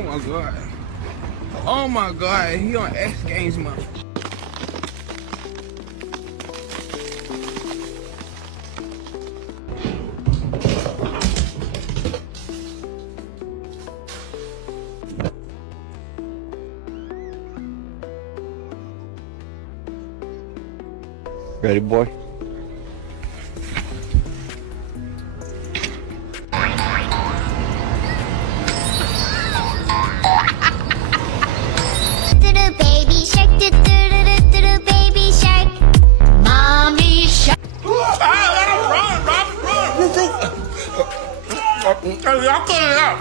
Oh my god. Oh my god, he on X Games month. Ready, boy? Baby shark, baby shark, mommy shark. Ah, let him run, Robin, run. Y'all cut it out.